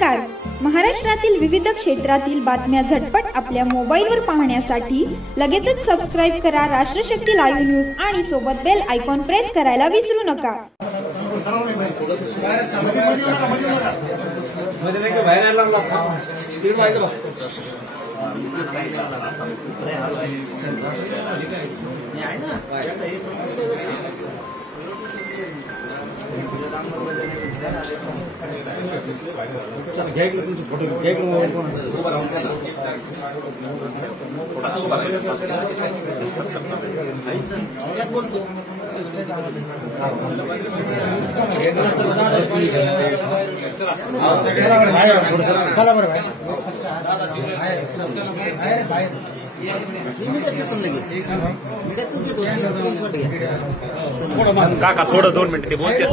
नमस्कार. महाराष्ट्रातील विविध क्षेत्रातील बातम्या झटपट आपल्या मोबाईलवर पाहण्यासाठी लगेचच सबस्क्राइब करा राष्ट्रशक्ती लाईव्ह न्यूज आणि सोबत बेल आयकॉन प्रेस करायला विसरू नका. काका थोडं 2 मिनिट ते बोलतात.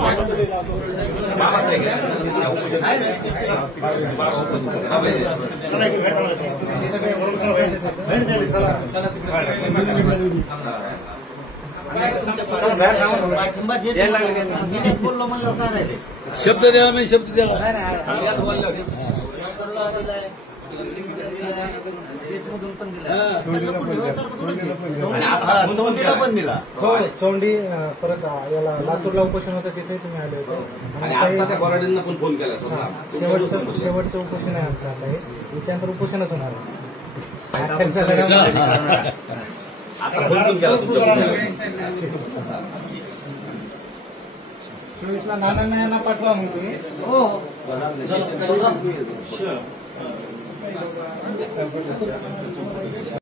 शब्द द्यावा नाही, शब्द द्यावा. चौंडीला पण दिला. हो, चौंडी परत याला लातूरला उपोषण होतं तिथे तुम्ही आले होते आणि बराडींना पण फोन केला. शेवटचं उपोषण आहे आमचं. आता हे याच्यानंतर उपोषणच होणार आहे. नाना पाठवा मग तुम्ही. हो.